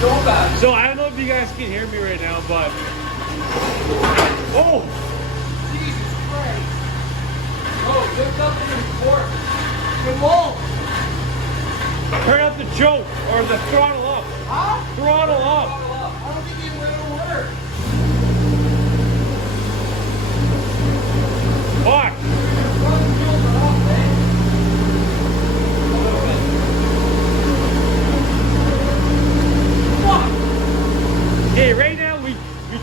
So bad. So I don't know if you guys can hear me right now, but oh, Jesus Christ. Oh, lift up in the court. Come on. turn up the choke or the throttle up. Huh? Throttle up. I don't think it will work. Fuck. Okay, right now we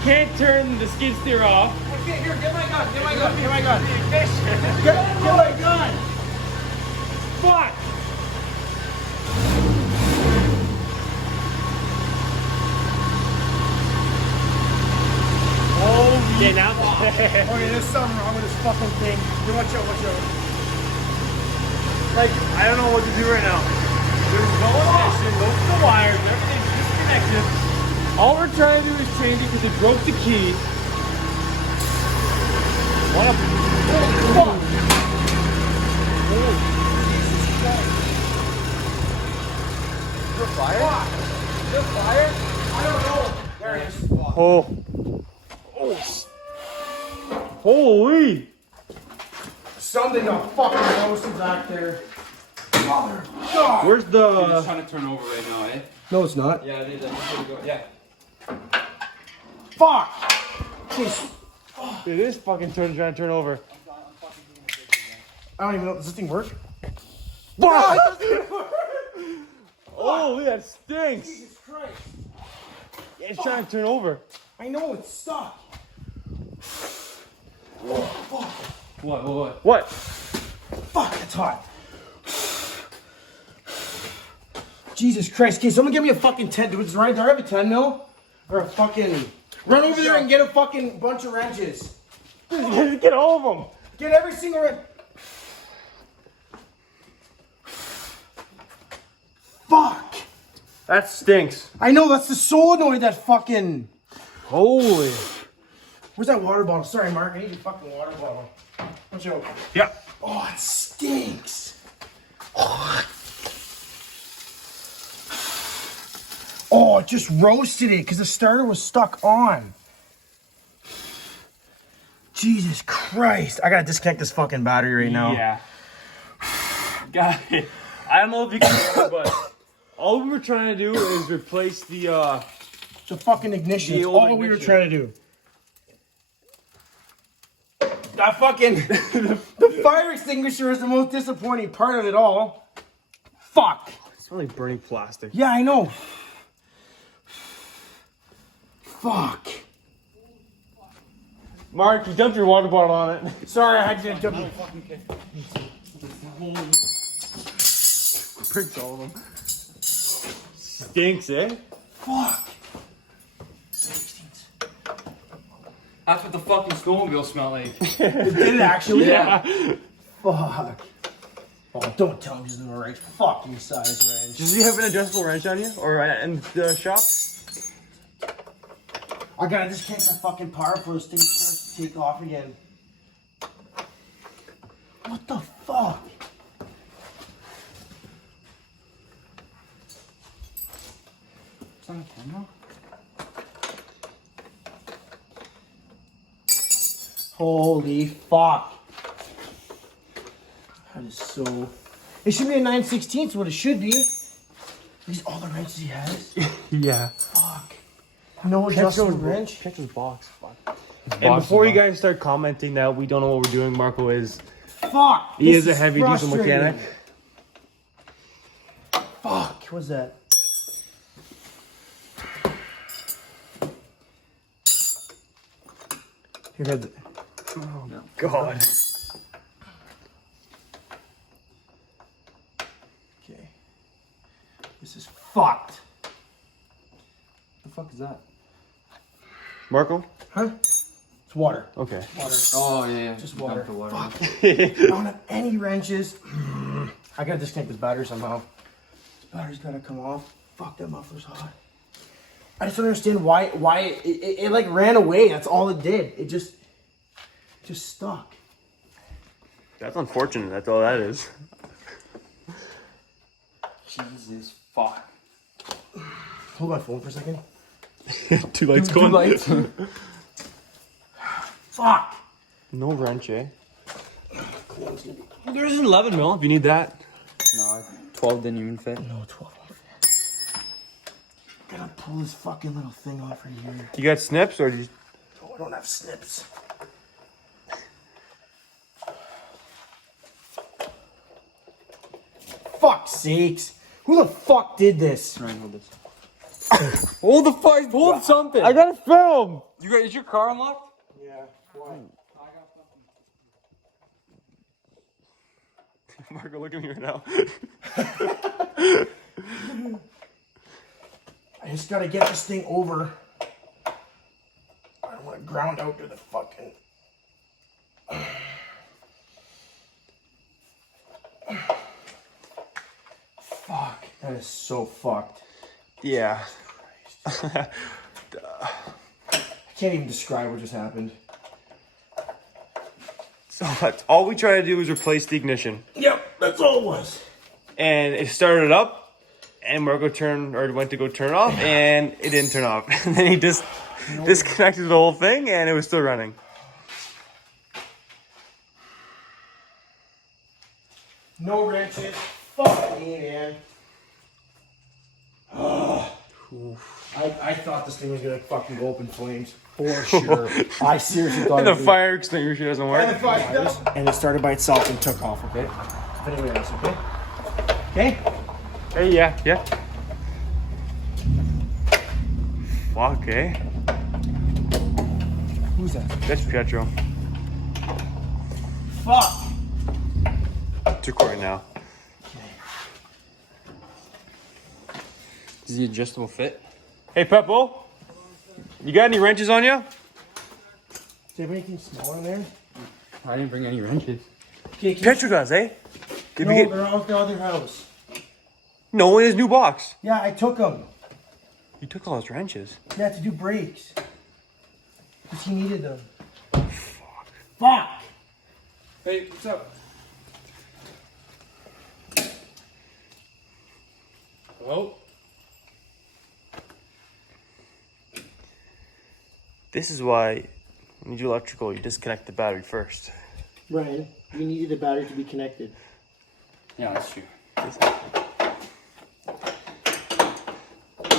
can't turn the skid steer off. Okay, here, get my gun, get my gun, get my gun. Get my gun. Fuck. Oh, yeah, now. Okay, there's something wrong with this fucking thing. You watch out, watch out. Like, I don't know what to do right now. There's no ignition, most of the wires, everything's disconnected. All we're trying to do is change it because it broke the key. What a fuck! Is there fire? Is there fire? I don't know. There it is. Oh. Oh. Holy! Something got fucking roasted back there. Mother God. Where's It's the... trying to turn over right now, eh? No, it's not. Yeah, it is. I'm just gonna go. Yeah. Fuck. Jeez. It is fucking trying to turn over. I don't even know. Does this thing work? Fuck! Holy, that stinks! Jesus Christ. Yeah, it's trying to turn over. I know, it's stuck. What? What? Fuck, it's hot. Jesus Christ. Okay, someone give me a fucking 10. Do I have a 10 mil? Or a fucking... Run over there and get a fucking bunch of wrenches. Get all of them. Get every single wrench. Fuck. That stinks. I know, that's the solenoid that fucking... Holy. Where's that water bottle? Sorry, Mark. I need your fucking water bottle. Watch out. Yeah. Oh, it stinks. Oh, it just roasted it because the starter was stuck on. Jesus Christ. I gotta disconnect this fucking battery right now. Yeah. Got it. I don't know if you can hear it, but all we were trying to do is replace the The fucking ignition. The That's old all we were ignition. trying to do. That fucking... the fire extinguisher is the most disappointing part of it all. Fuck. It's really burning plastic. Yeah, I know. Fuck. Mark, you dumped your water bottle on it. Sorry, I had to dump it. Breaks all of them. Stinks, eh? Fuck. That's what the fucking snowmobile smelled like. Did it actually? Yeah. Fuck. Oh, don't tell me this is the right fucking size wrench. Does he have an adjustable wrench on you? Or in the shop? I gotta disconnect that fucking power before this thing starts to take off again. What the fuck? It's on camera? Holy fuck. That is so... It should be a 9/16, is what it should be. These all the wrenches he has? Yeah. Fuck. No adjustable wrench? Check his box. Fuck. And before you guys start commenting that we don't know what we're doing, Marco is... Fuck! He this is a heavy diesel frustrating. mechanic. Fuck, what's that? Here, have the... Oh, God. Okay. This is fucked. The fuck is that? Marco? Huh? It's water. Okay. Water. Oh, yeah. Just water. The water. Fuck. I don't have any wrenches. I gotta disconnect this battery somehow. This battery's gotta come off. Fuck, that muffler's hot. I just don't understand why it like ran away. That's all it did. It just stuck. That's unfortunate. That's all that is. Jesus fuck. Hold my phone for a second. 2 lights Two going. lights. Fuck. No wrench, eh? There's an 11 mil if you need that. No, 12 didn't even fit. No, 12 won't fit. Gotta pull this fucking little thing off right here. You got snips or just Oh, I don't have snips. Fuck's sakes. Who the fuck did this? Try and hold this. Hold the fuck! Hold something! I gotta film. Is your car unlocked? Yeah, why? Marco, look at me right now. I just gotta get this thing over. I don't want to ground out to the fucking. Fuck. That is so fucked. Yeah. I can't even describe what just happened. So that's all we tried to do was replace the ignition, Yep, that's all it was. and it started up, and Marco went to go turn off, and it didn't turn off. And then he just disconnected the whole thing, and it was still running. No wrenches. Fuck me, man. I thought this thing was gonna fucking go up in flames. For sure. I seriously thought And it the was. fire extinguisher doesn't work. And it started by itself and took off, okay? If anyone else, okay? Okay? Hey, yeah. Fuck, eh? Who's that? That's Pietro. Fuck! It's recording now. Is the adjustable fit? Hey, Peppo. You got any wrenches on you? Do you have anything small in there? I didn't bring any wrenches. Okay, Pietro does, eh? Could we No, get... they're out the other house. No, in his new box. Yeah, I took them. You took all his wrenches. Yeah, to do brakes. Because he needed them. Fuck! Hey, what's up? Hello? This is why when you do electrical, you disconnect the battery first. Ryan, you needed the battery to be connected. Yeah, that's true.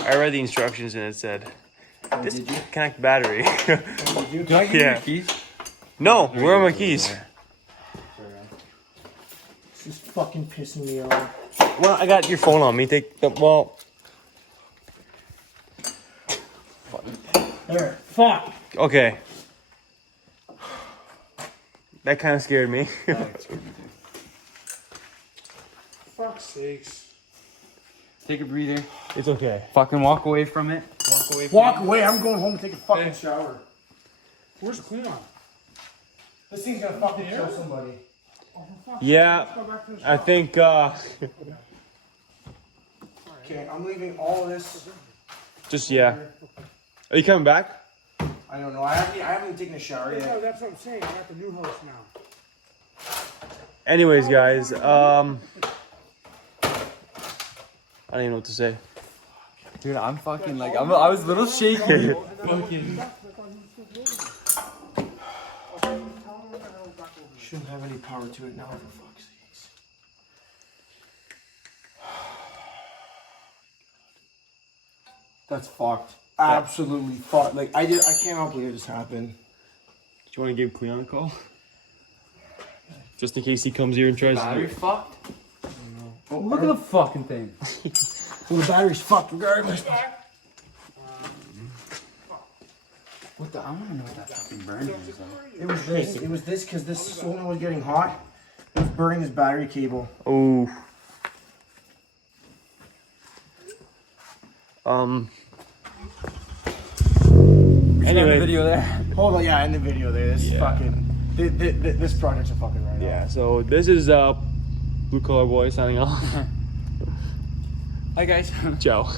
I read the instructions and it said, Did you? disconnect battery. Did you? Do I give you Yeah. your keys? No, where are my keys? This is fucking pissing me off. Well, I got your phone on me. Take the, well, There. Fuck! okay. That kind of scared me. Fuck's sakes. Take a breather. It's okay. Fucking walk away from it. Walk away from Walk away, I'm going home to take a fucking Hey. shower. Where's Cleon? This thing's gonna fucking kill somebody. Yeah, I think, Okay, I'm leaving all of this. just, yeah. Are you coming back? I don't know. I haven't even taken a shower No, yet. that's what I'm saying. I'm at the new house now. Anyways, guys, I don't even know what to say. Dude, I'm fucking like, I was a little shaky. Shouldn't have any power to it now, for fuck's sakes. That's fucked. Absolutely fucked. Like I cannot believe this happened. Do you want to give Cleon a call? Just in case he comes here and tries Battery to... fucked? Oh, look at the fucking thing. Well, the battery's fucked regardless. What the? I want to know what that fucking burn is. Though. It was this. It was this because this solenoid was getting hot. It was burning this battery cable. Oh. Anyway, Video there. Hold on, yeah, in the video there. This is fucking. This project's a fucking write-off. yeah, so this is Blue Collar Boy signing off. Hi guys. Ciao.